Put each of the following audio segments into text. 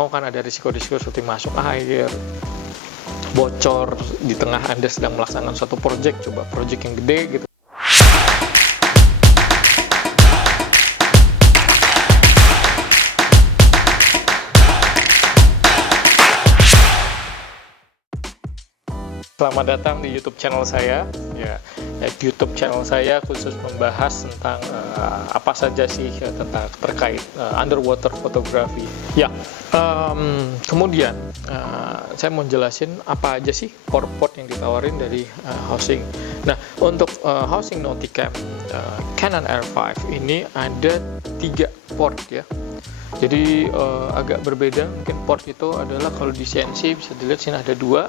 mau kan ada risiko-risiko seperti masuk air, bocor di tengah Anda sedang melaksanakan suatu project, coba project yang gede gitu. Selamat datang di YouTube channel saya. YouTube channel saya khusus membahas tentang apa saja sih tentang terkait underwater photography. Kemudian saya mau jelasin apa aja sih port yang ditawarin dari housing. Nah, untuk housing Nauticam Canon R5 ini ada 3 port ya. Jadi agak berbeda. Mungkin port itu adalah kalau di CNC bisa dilihat sini ada 2.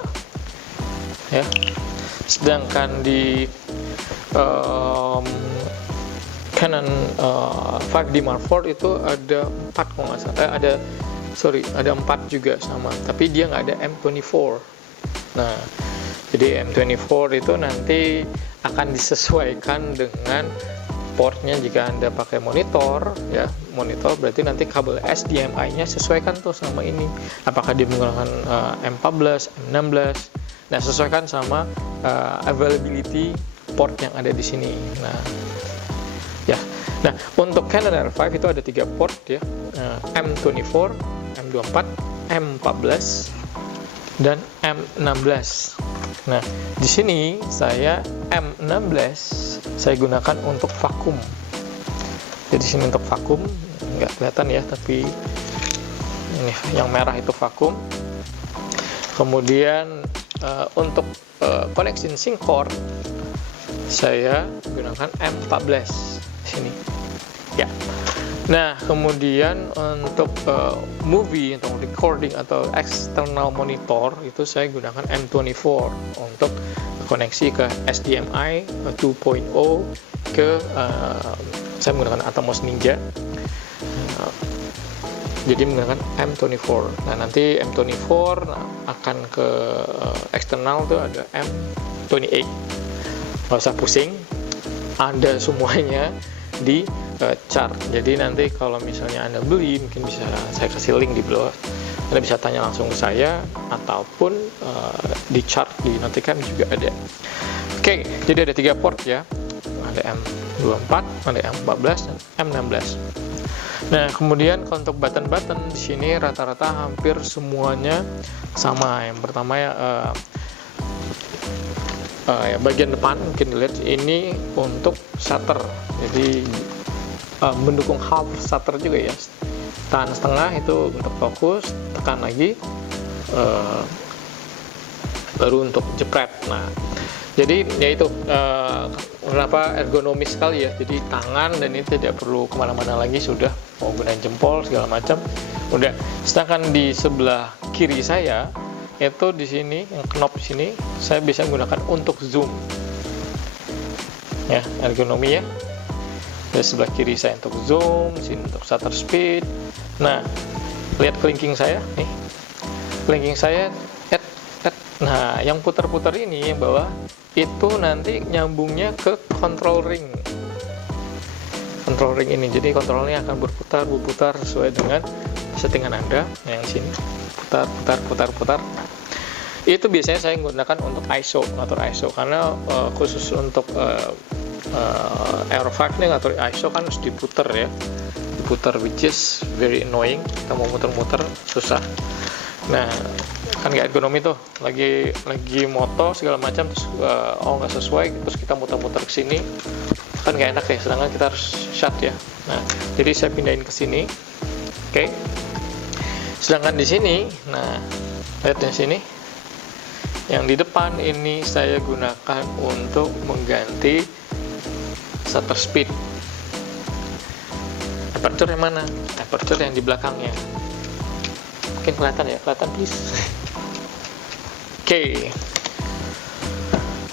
Ya, sedangkan di Canon 5D Mark IV itu ada 4 kalau nggak salah, ada 4 juga sama, tapi dia nggak ada M24. Nah, jadi M24 itu nanti akan disesuaikan dengan portnya. Jika Anda pakai monitor ya, monitor berarti nanti kabel HDMI-nya sesuaikan tuh sama ini, apakah dia menggunakan M14, M16. Nah, sesuaikan sama availability port yang ada di sini. Nah, untuk Canon R5 itu ada 3 port ya, M24, M24, M14, dan M16. Nah, di sini saya M16 saya gunakan untuk vakum. Jadi sini untuk vakum, nggak kelihatan ya, tapi ini yang merah itu vakum. Kemudian untuk connection sync cord saya gunakan M14 sini ya. Nah, kemudian untuk movie, untuk recording atau external monitor itu saya gunakan M24 untuk koneksi ke HDMI 2.0 ke saya menggunakan Atomos Ninja. Jadi menggunakan M24. Nah, nanti M24 akan ke eksternal tuh ada M28. Nggak usah pusing, ada semuanya di chart. Jadi nanti kalau misalnya Anda beli, mungkin bisa saya kasih link di bawah. Anda bisa tanya langsung ke saya, ataupun di chart di Nauticam juga ada. Oke, jadi ada 3 port ya. Ada M24, ada M14, dan M16. Nah, kemudian untuk button-button di sini rata-rata hampir semuanya sama. Yang pertama ya, bagian depan mungkin dilihat ini untuk shutter. Jadi mendukung half shutter juga ya. Tahan setengah itu untuk fokus, tekan lagi baru untuk jepret. Nah, jadi yaitu kenapa ergonomis sekali ya. Jadi tangan dan ini tidak perlu kemana-mana lagi, sudah mau gunain jempol segala macam udah. Sedangkan di sebelah kiri saya itu di sini yang knob sini saya bisa gunakan untuk zoom ya, ergonomi ya. Di sebelah kiri saya untuk zoom, sini untuk shutter speed. Nah, lihat kelingking saya nih, kelingking saya nah, yang putar-putar ini yang bawah itu nanti nyambungnya ke control ring ini. Jadi kontrolnya akan berputar sesuai dengan settingan Anda. Yang sini putar. Itu biasanya saya menggunakan untuk ISO, ngatur ISO, karena khusus untuk R5 ini ngatur ISO kan harus diputar ya, which is very annoying. Kita mau muter-muter susah. Nah, kan nggak ergonomi tuh, lagi moto segala macam terus nggak sesuai, terus kita muter-muter ke sini kan nggak enak ya, sedangkan kita harus shot ya. Nah, jadi saya pindahin ke sini. Oke. Sedangkan di sini, nah lihat di sini yang di depan ini saya gunakan untuk mengganti shutter speed. Aperture yang mana? Aperture yang di belakangnya. Mungkin kelihatan ya, kelihatan please. Oke.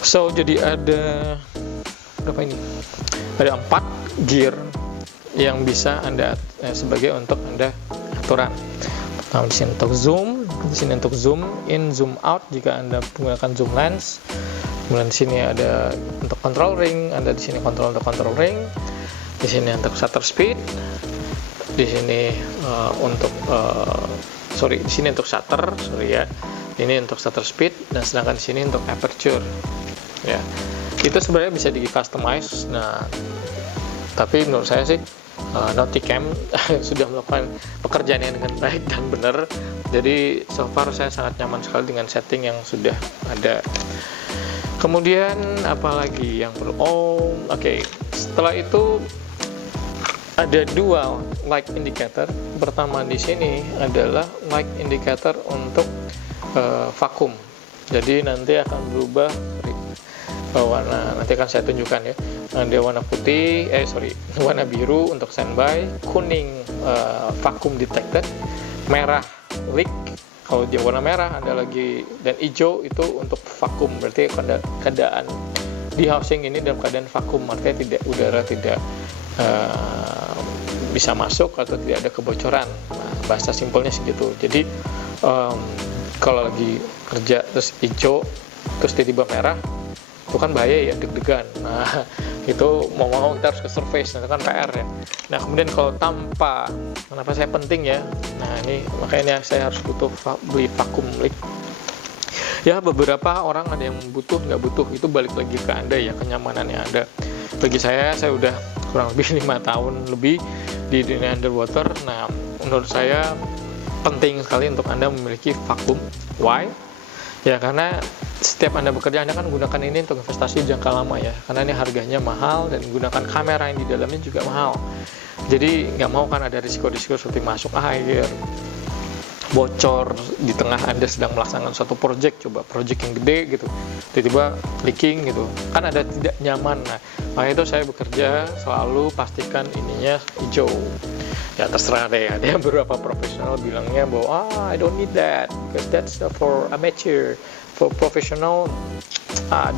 So, jadi ada berapa ini? Ada 4 gear yang bisa Anda sebagai untuk Anda aturan. Pertama di sini untuk zoom, di sini untuk zoom in, zoom out jika Anda menggunakan zoom lens. Kemudian di sini ada untuk control ring, Anda di sini kontrol untuk control ring. Di sini untuk shutter speed. Di sini untuk sorry, di sini untuk shutter, sorry ya, ini untuk shutter speed, dan sedangkan di sini untuk aperture. Ya, itu sebenarnya bisa di customize. Nah, tapi menurut saya sih Nauticam sudah melakukan pekerjaannya dengan baik dan benar. Jadi so far saya sangat nyaman sekali dengan setting yang sudah ada. Kemudian apalagi yang perlu? Oke. Setelah itu ada dual light indicator. Pertama di sini adalah light indicator untuk vakum. Jadi nanti akan berubah warna, nanti akan saya tunjukkan ya. Ada warna putih, warna biru untuk standby, kuning vacuum detected, merah leak. Kalau dia warna merah ada lagi, dan hijau itu untuk vakum, berarti keadaan di housing ini dalam keadaan vakum, artinya tidak, udara tidak bisa masuk atau tidak ada kebocoran. Nah, bahasa simpelnya segitu. Jadi kalau lagi kerja terus hijau terus tiba-tiba merah, itu kan bahaya ya, deg-degan. Nah, itu mau kita harus ke surface, itu kan PR ya. Nah, kemudian kalau tanpa, kenapa saya penting ya? Nah, ini makanya saya harus butuh beli vacuum leak. Ya, beberapa orang ada yang butuh, nggak butuh, itu balik lagi ke Anda ya, kenyamanannya Anda. Bagi saya udah kurang lebih 5 tahun lebih di dunia underwater. Nah, menurut saya penting sekali untuk Anda memiliki vacuum. Why? Ya, karena setiap Anda bekerja, Anda kan gunakan ini untuk investasi jangka lama ya, karena ini harganya mahal dan gunakan kamera yang di dalamnya juga mahal. Jadi nggak mau kan ada risiko-risiko seperti masuk air, bocor di tengah Anda sedang melaksanakan suatu project yang gede gitu, tiba-tiba leaking gitu, kan ada tidak nyaman. Nah, makanya itu saya bekerja selalu pastikan ininya hijau. Ya terserah deh, ada beberapa profesional bilangnya bahwa I don't need that because that's for amateur. For professional,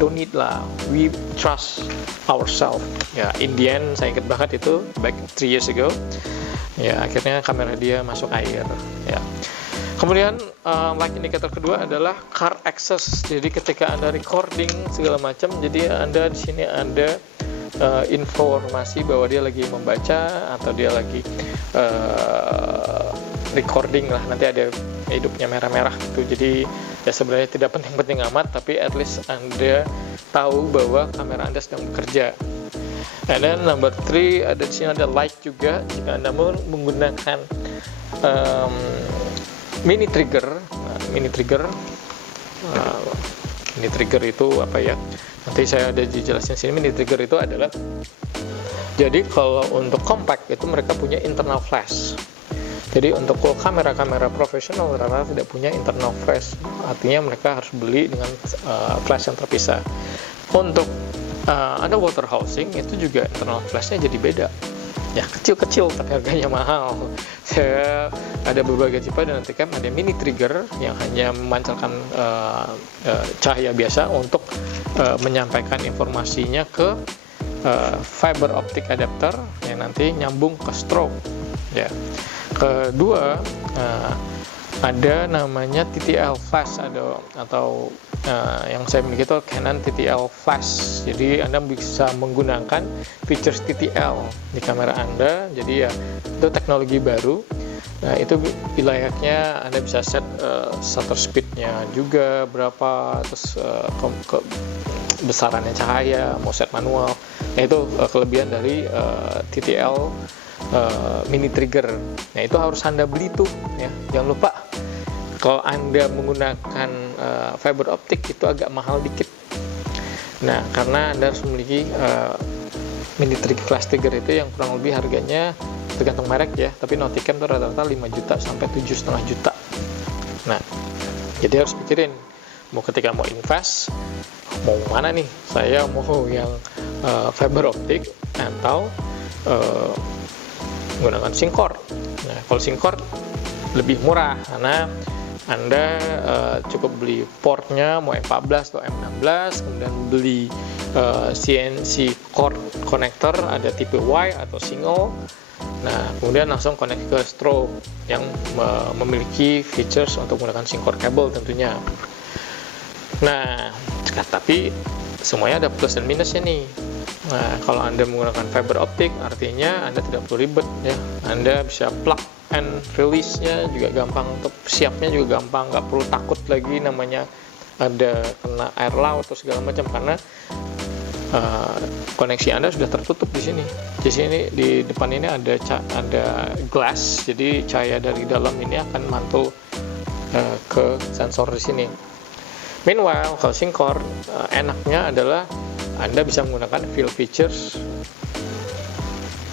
don't need lah. We trust ourselves. Ya, in the end, saya ingat banget itu back 3 years ago. Ya, akhirnya kamera dia masuk air. Ya. Kemudian light indicator kedua adalah car access. Jadi ketika Anda recording segala macam, jadi Anda di sini ada informasi bahwa dia lagi membaca atau dia lagi recording lah. Nanti ada hidupnya merah-merah gitu. Jadi ya sebenarnya tidak penting-penting amat, tapi at least Anda tahu bahwa kamera Anda sedang bekerja. And then number 3, ada di sini ada light juga. Jika Anda menggunakan mini trigger. Mini trigger itu apa ya? Nanti saya ada dijelasin sini. Mini trigger itu adalah, jadi kalau untuk compact itu mereka punya internal flash. Jadi untuk kamera-kamera profesional rata-rata tidak punya internal flash, artinya mereka harus beli dengan flash yang terpisah. Untuk underwater housing itu juga internal flashnya jadi beda. Ya kecil-kecil tapi harganya mahal. Saya ada berbagai tipe dan nanti kan ada mini trigger yang hanya memancarkan cahaya biasa untuk menyampaikan informasinya ke fiber optic adapter yang nanti nyambung ke strobe. Ya. Kedua, ada namanya TTL flash atau yang saya miliki itu Canon TTL flash. Jadi Anda bisa menggunakan features TTL di kamera Anda. Jadi ya itu teknologi baru. Nah, itu layaknya Anda bisa set shutter speed-nya juga berapa, terus besarannya cahaya, mau set manual. Nah, itu kelebihan dari TTL mini trigger. Nah, itu harus Anda beli tuh ya. Jangan lupa kalau Anda menggunakan fiber optic itu agak mahal dikit. Nah, karena Anda harus memiliki mini trigger flash trigger itu yang kurang lebih harganya tergantung merek ya, tapi Nauticam itu rata-rata 5 juta sampai 7,5 juta. Nah, jadi harus pikirin mau ketika mau invest mau mana nih, saya mau yang fiber optic atau menggunakan Synchrony. Nah, kalau Synchrony lebih murah karena Anda cukup beli portnya mau M14 atau M16, kemudian beli CNC cord connector, ada tipe Y atau single. Nah, kemudian langsung connect ke strobe yang memiliki features untuk menggunakan Synchrony cable tentunya. Nah, tapi semuanya ada plus dan minusnya nih. Nah, kalau Anda menggunakan fiber optic, artinya Anda tidak perlu ribet ya. Anda bisa plug and release-nya juga gampang, untuk siapnya juga gampang, nggak perlu takut lagi namanya ada kena air laut atau segala macam, karena koneksi Anda sudah tertutup di sini. Di sini di depan ini ada glass, jadi cahaya dari dalam ini akan mantul ke sensor di sini. Meanwhile, kalau Syncor enaknya adalah Anda bisa menggunakan field features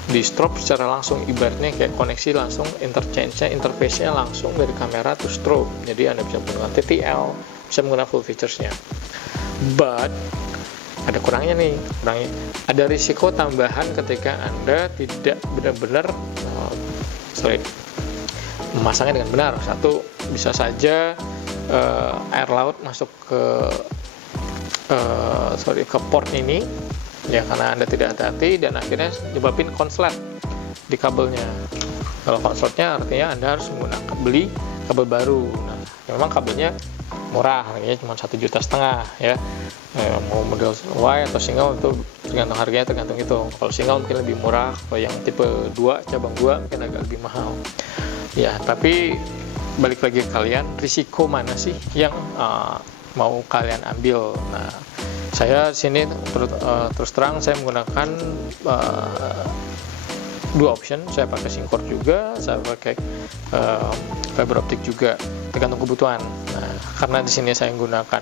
di strobe secara langsung, ibaratnya kayak koneksi langsung, interface-nya langsung dari kamera to strobe. Jadi Anda bisa menggunakan TTL, bisa menggunakan full features-nya. But ada kurangnya nih, ada risiko tambahan ketika Anda tidak benar-benar memasangnya dengan benar. Satu, bisa saja air laut masuk ke port ini ya, karena Anda tidak hati-hati dan akhirnya nyebabin konslet di kabelnya. Kalau konsletnya artinya Anda harus beli kabel baru. Nah, memang kabelnya murah, harganya cuma 1,5 juta ya. Mau model Y atau single itu tergantung harganya, tergantung itu. Kalau single mungkin lebih murah, kalau yang tipe 2 cabang 2 mungkin agak lebih mahal ya. Tapi balik lagi ke kalian, risiko mana sih yang mau kalian ambil. Nah, saya di sini terus terang saya menggunakan dua option. Saya pakai Syncor juga, saya pakai fiber optic juga, tergantung kebutuhan. Nah, karena di sini saya menggunakan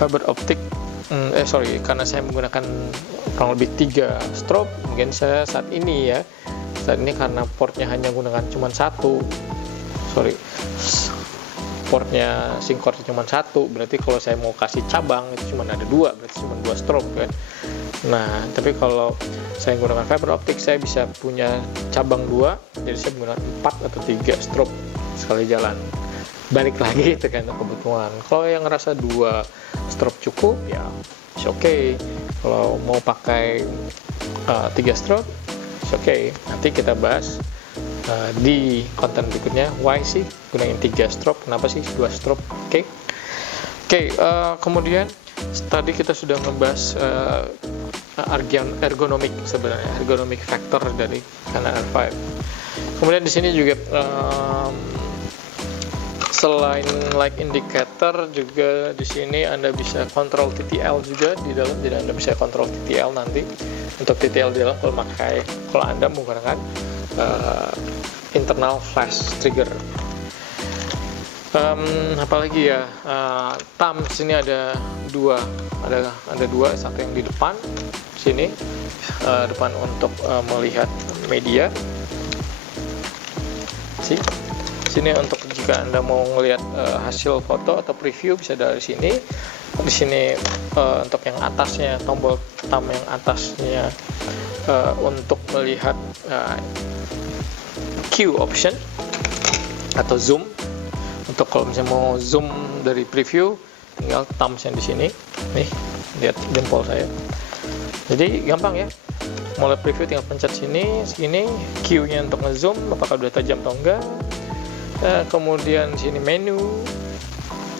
fiber optic, karena saya menggunakan kurang lebih 3 strobe, mungkin saya saat ini karena portnya hanya menggunakan cuma portnya Syncor cuma 1, berarti kalau saya mau kasih cabang itu cuma ada 2, berarti cuma 2 strobe kan. Nah, tapi kalau saya menggunakan fiber optic, saya bisa punya cabang 2, jadi saya menggunakan 4 atau 3 strobe sekali jalan. Balik lagi tergantung kebutuhan. Kalau yang ngerasa 2 strobe cukup ya it's okay. Kalau mau pakai 3 strobe it's okay. Nanti kita bahas di konten berikutnya, why sih gunain 3 strobe, kenapa sih 2 strobe. Oke. Kemudian tadi kita sudah membahas ergonomik, sebenarnya ergonomic factor dari Canon R5. Kemudian di sini juga selain light indicator, juga di sini Anda bisa kontrol TTL juga di dalam. Jadi Anda bisa kontrol TTL nanti. Untuk TTL di dalam kalau Anda menggunakan internal flash trigger. Apalagi ya, thumb sini ada dua, satu yang di depan sini, depan untuk melihat media. Sini untuk jika Anda mau melihat hasil foto atau preview bisa dari sini. Di sini untuk yang atasnya, tombol thumb yang atasnya untuk melihat Q option atau zoom. Untuk kalau misalnya mau zoom dari preview, tinggal thumbs yang di sini. Nih, lihat jempol saya. Jadi gampang ya. Mulai preview tinggal pencet sini, Q-nya untuk ngezoom apakah udah tajam atau enggak. Kemudian di sini menu,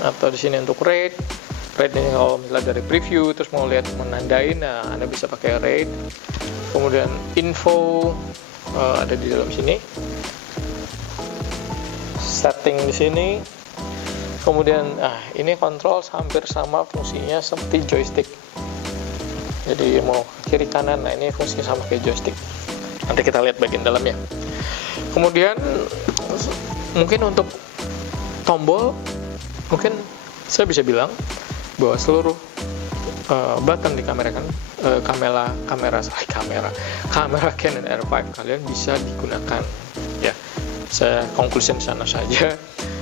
atau di sini untuk rate ini kalau misalnya dari preview terus mau lihat menandain, nah Anda bisa pakai rate. Kemudian info ada di dalam sini, setting di sini. Kemudian ini kontrol hampir sama fungsinya seperti joystick. Jadi mau kiri kanan, nah ini fungsinya sama kayak joystick. Nanti kita lihat bagian dalamnya. Kemudian mungkin untuk tombol, mungkin saya bisa bilang bahwa seluruh button di kamera Canon R5 kalian bisa digunakan ya. Saya conclusion sana saja,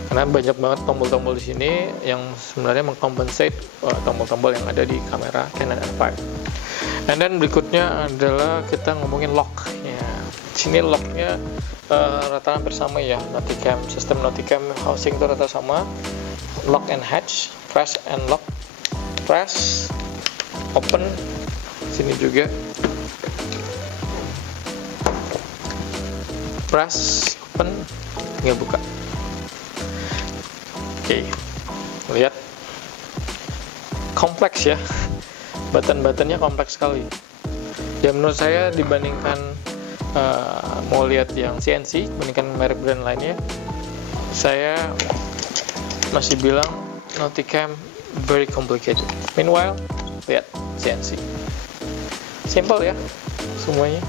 karena banyak banget tombol-tombol di sini yang sebenarnya mengcompensate tombol-tombol yang ada di kamera Canon R5. And then berikutnya adalah kita ngomongin lock ya. Di sini locknya rata hampir sama ya. Noticam, sistem Noticam housing itu rata sama. Lock and hatch, press and lock, press, open. Sini juga press, open, tinggal buka. Oke, lihat kompleks ya, button-buttonnya kompleks sekali ya menurut saya. Dibandingkan mau lihat yang CNC dibandingkan merek brand lainnya, saya masih bilang Nauticam very complicated. Meanwhile, lihat CNC, simple ya semuanya,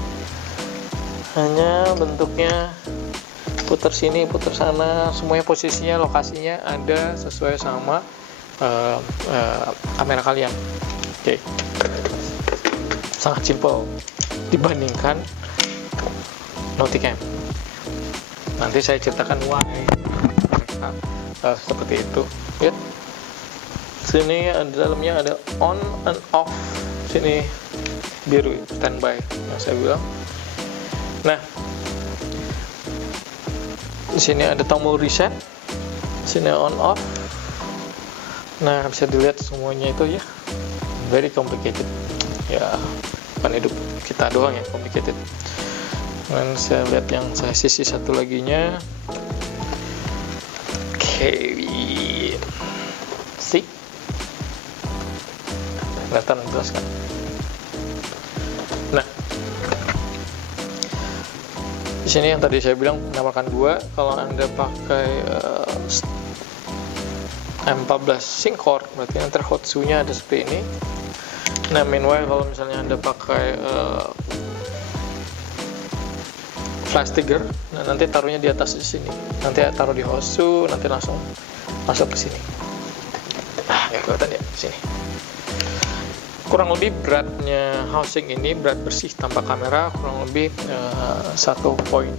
hanya bentuknya putar sini putar sana, semuanya posisinya lokasinya ada sesuai sama kamera kalian. Oke. Sangat simple dibandingkan Nauticam. Nanti saya ceritakan why mereka seperti itu. Lihat sini dalamnya ada on and off, sini biru standby yang saya bilang. Nah, di sini ada tombol reset, sini on off. Nah, bisa dilihat semuanya itu ya, very complicated ya, bukan hidup kita doang yang complicated. Dan saya lihat yang saya sisi satu laginya. Oke, see, kelihatan jelas kan? Nah, di sini yang tadi saya bilang menambahkan 2. Kalau Anda pakai M14 Synchrony, berarti nanti Hotsu-nya ada seperti ini. Nah, meanwhile kalau misalnya Anda pakai flash trigger, nah nanti taruhnya di atas di sini. Nanti taruh di Hotsu, nanti langsung masuk ke sini. Nah, ya kelihatan ya di sini. Kurang lebih beratnya housing ini, berat bersih tanpa kamera, kurang lebih 1 poin,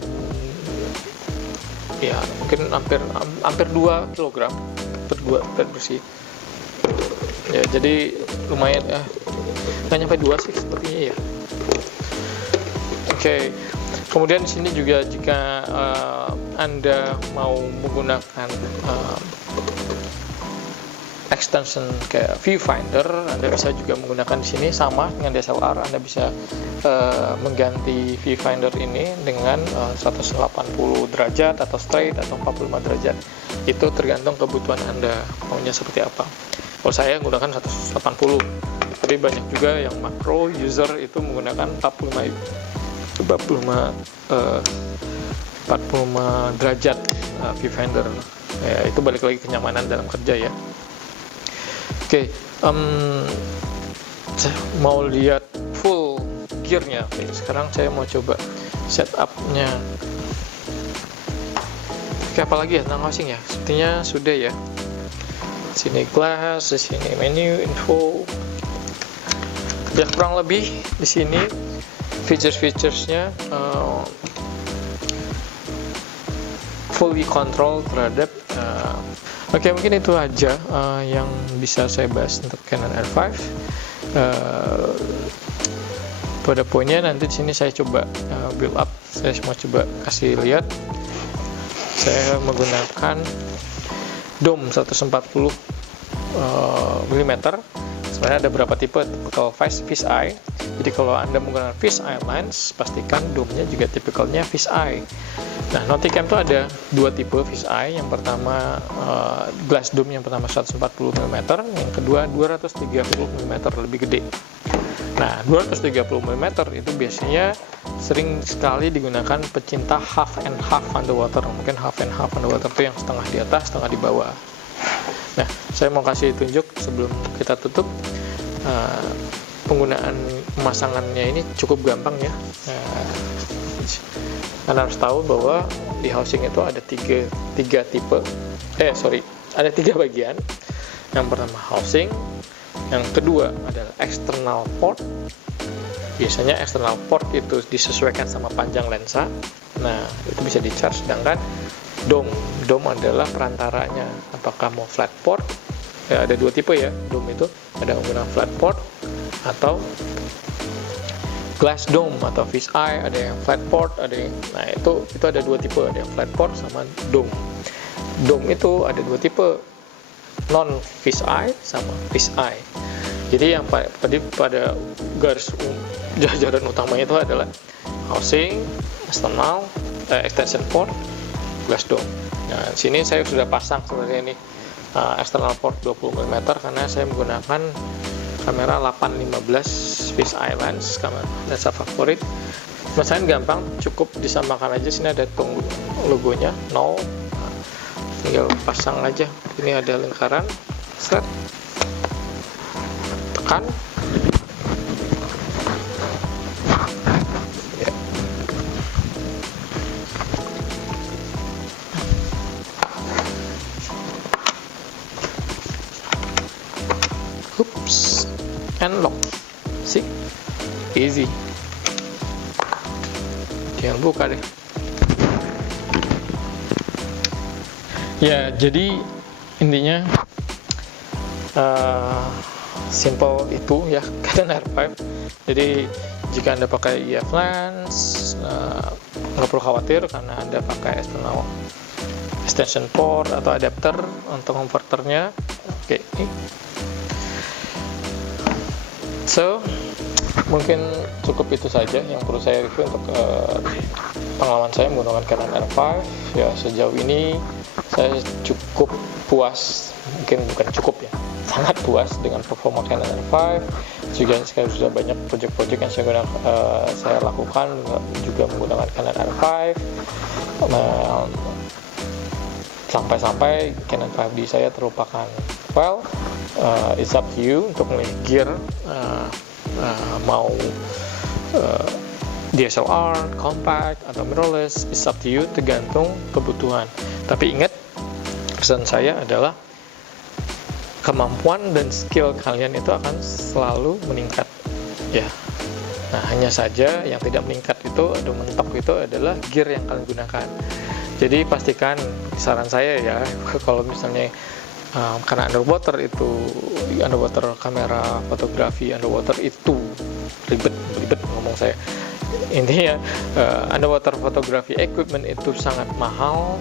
ya mungkin hampir 2 kg berdua berat bersih. Ya jadi lumayan, nggak nyampe 2 sih sepertinya ya. Oke. Kemudian di sini juga jika Anda mau menggunakan extension kayak viewfinder, Anda bisa juga menggunakan di sini sama dengan DSLR. Anda bisa mengganti viewfinder ini dengan 180 derajat atau straight atau 45 derajat. Itu tergantung kebutuhan Anda maunya seperti apa. Kalau saya menggunakan 180, tapi banyak juga yang makro user itu menggunakan 45 derajat viewfinder. Ya, itu balik lagi kenyamanan dalam kerja ya. Oke, saya mau lihat full gearnya. Oke, sekarang saya mau coba setupnya. Oke, apalagi ya tentang housing ya? Sepertinya sudah ya. Sini glass, di sini menu, info. Ya kurang lebih di sini features-featuresnya fully control terhadap Oke, mungkin itu aja yang bisa saya bahas untuk Canon R5. Pada poinnya nanti di sini saya coba build up. Saya mau coba kasih lihat. Saya menggunakan dome 140 mm. Sebenarnya ada beberapa tipe typical fisheye. Jadi kalau Anda menggunakan fisheye lens, pastikan dome-nya juga tipikalnya fisheye. Nah, Nauticam itu ada 2 tipe fisheye. Yang pertama glass dome, yang pertama 140 mm, yang kedua 230 mm, lebih gede. Nah, 230 mm itu biasanya sering sekali digunakan pecinta half and half underwater. Mungkin half and half underwater itu yang setengah di atas, setengah di bawah. Nah, saya mau kasih tunjuk sebelum kita tutup. Penggunaan pemasangannya ini cukup gampang ya. Anda harus tahu bahwa di housing itu ada tiga tipe. Ada 3 bagian. Yang pertama housing, yang kedua adalah external port. Biasanya external port itu disesuaikan sama panjang lensa. Nah, itu bisa di-charge. Sedangkan dome adalah perantaranya. Apakah mau flat port? Ya, ada 2 tipe ya. Dome itu ada menggunakan flat port atau glass dome atau fisheye, ada yang flat port, ada yang, nah itu ada 2 tipe, ada yang flat port sama dome. Dome itu ada 2 tipe, non fisheye sama fisheye. Jadi yang tadi pada garis jajaran utamanya itu adalah housing, external, extension port, glass dome. Nah, sini saya sudah pasang sebenarnya ini external port 20 mm karena saya menggunakan kamera 8-15 fisheye lens, kamera lensa favorit. Pemesanan gampang, cukup disamakan aja. Sini ada logonya 0, tinggal pasang aja. Ini ada lingkaran, set, tekan, ya. Oops, and lock. See, easy. Jangan buka deh. Ya, jadi intinya simple itu ya, Canon R5. Jadi jika Anda pakai EF lens, nggak perlu khawatir karena Anda pakai external extension port atau adapter untuk converternya. Oke, so mungkin cukup itu saja yang perlu saya review untuk pengalaman saya menggunakan Canon R5. Ya, sejauh ini saya cukup puas, mungkin bukan cukup ya, sangat puas dengan performa Canon R5. Juga saya sudah banyak project-project yang saya lakukan juga menggunakan Canon R5. Sampai-sampai Canon 5D saya terlupakan. Well, it's up to you untuk memilih gear, mau DSLR, compact, atau mirrorless, it's up to you, tergantung kebutuhan. Tapi ingat, pesan saya adalah kemampuan dan skill kalian itu akan selalu meningkat, ya. Nah, hanya saja yang tidak meningkat itu, atau mentok itu adalah gear yang kalian gunakan. Jadi pastikan, saran saya ya, kalau misalnya karena underwater kamera fotografi underwater itu ribet ngomong saya. Intinya underwater fotografi equipment itu sangat mahal,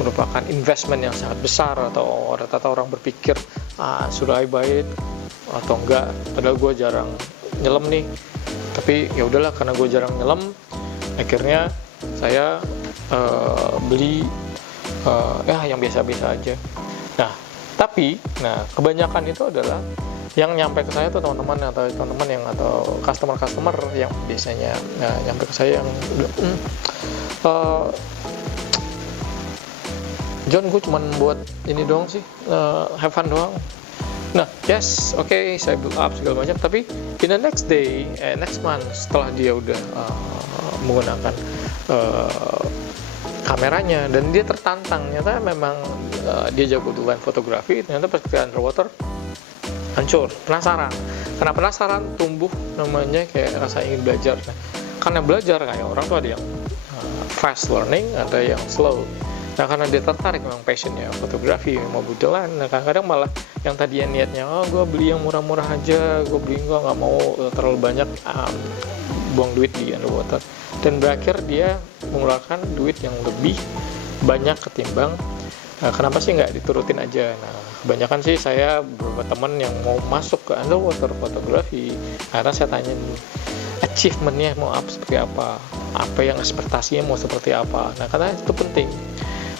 merupakan investment yang sangat besar, atau rata-rata orang berpikir sudah I buy it atau enggak, padahal gue jarang nyelam nih. Tapi ya udahlah, karena gue jarang nyelam, akhirnya saya beli yang biasa-biasa aja. Tapi kebanyakan itu adalah yang nyampe ke saya tuh teman-teman atau customer yang biasanya nyampe ke saya yang John, gue cuman buat ini doang sih, have fun doang. Yes, okay, saya build up segala macam, tapi in the next day, next month, setelah dia udah menggunakan kameranya dan dia tertantang, ternyata memang dia jago duluan fotografi, ternyata pas ketika underwater hancur, penasaran. Karena penasaran tumbuh namanya kayak rasa ingin belajar. Karena belajar kayak orang tuh ada yang fast learning, ada yang slow. Karena dia tertarik, memang passionnya fotografi, mau modelan. Kadang-kadang malah yang tadinya niatnya, gue beli yang murah-murah aja, gue nggak mau terlalu banyak buang duit di underwater. Dan berakhir dia mengeluarkan duit yang lebih banyak ketimbang kenapa sih nggak diturutin aja. Kebanyakan sih saya beberapa teman yang mau masuk ke underwater fotografi, karena saya tanya achievementnya mau seperti apa yang ekspektasinya mau seperti apa. Karena itu penting.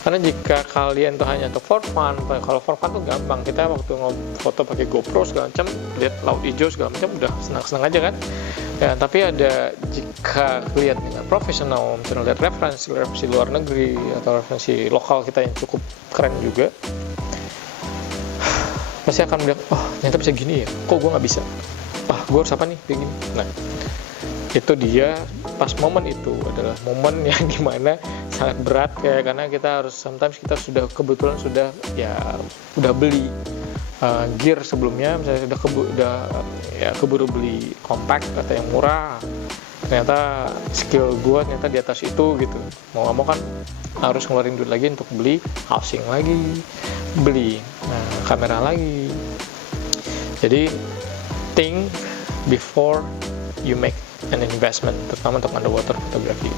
Karena jika kalian tuh hanya untuk for fun, kalau for fun tuh gampang, kita waktu foto pakai GoPro segala macam, lihat laut hijau segala macam, udah senang-senang aja kan. Ya, tapi ada jika lihat dengan profesional, misalnya lihat referensi luar negeri atau referensi lokal kita yang cukup keren juga, pasti akan bilang, ternyata bisa gini ya, kok gue nggak bisa, gue harus apa nih kayak gini. Itu dia, pas momen itu adalah momen yang dimana sangat berat ya, karena kita harus sometimes kita sudah kebetulan udah beli gear sebelumnya, misalnya keburu beli compact atau yang murah, ternyata skill gue ternyata di atas itu gitu, mau nggak mau kan harus ngeluarin duit lagi untuk beli housing lagi, beli kamera lagi. Jadi think before you make an investment, terutama untuk underwater photography.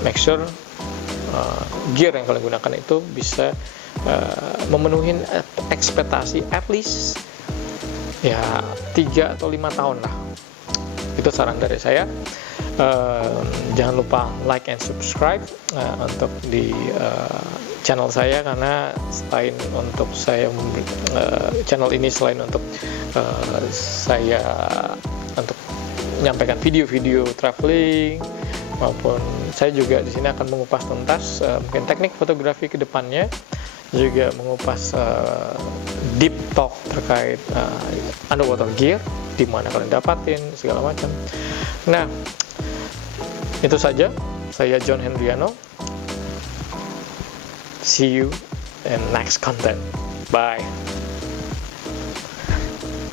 Make sure gear yang kalian gunakan itu bisa memenuhi ekspektasi at least 3 atau 5 tahun lah. Itu saran dari saya. Jangan lupa like and subscribe untuk di channel saya, karena selain untuk saya channel ini selain untuk saya untuk menyampaikan video-video traveling, maupun saya juga di sini akan mengupas tuntas mungkin teknik fotografi ke depannya, juga mengupas deep talk terkait underwater gear, di mana kalian dapatin segala macam. Nah, itu saja. Saya John Hendriano. See you in next content. Bye.